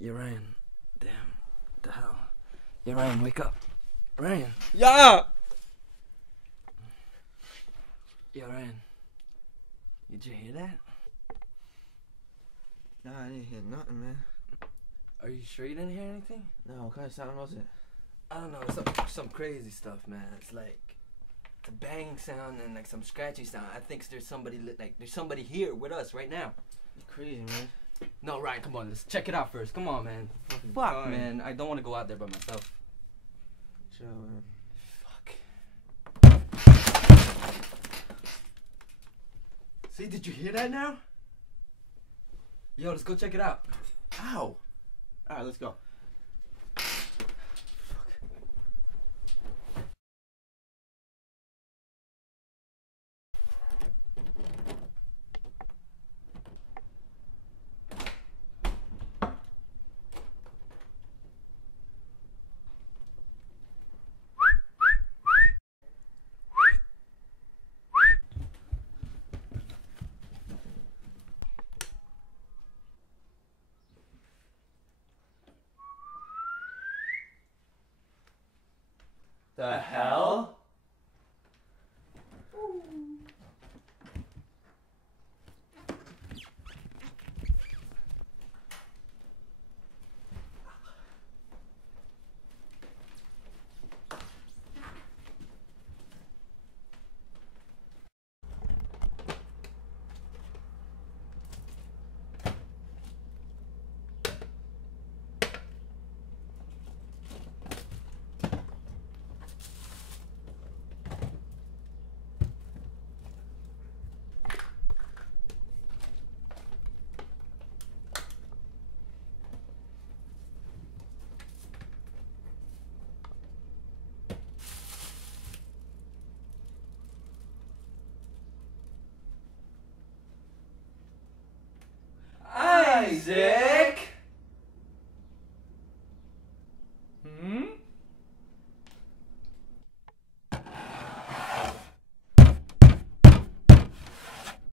Yeah, Ryan. Damn. The hell? Yeah, Ryan, wake up. Ryan. Yeah! Yeah, Ryan. Did you hear that? Nah, I didn't hear nothing, man. Are you sure you didn't hear anything? No, what kind of sound was it? I don't know. Some crazy stuff, man. It's like a bang sound and like some scratchy sound. I think there's somebody there's somebody here with us right now. You're crazy, man. No, Ryan, come on. Let's check it out first. Come on, man. Fucking Fuck, fine. man. I don't want to go out there by myself. Chill, man. Fuck. See, did you hear that now? Yo, let's go check it out. Ow! Alright, let's go. The hell?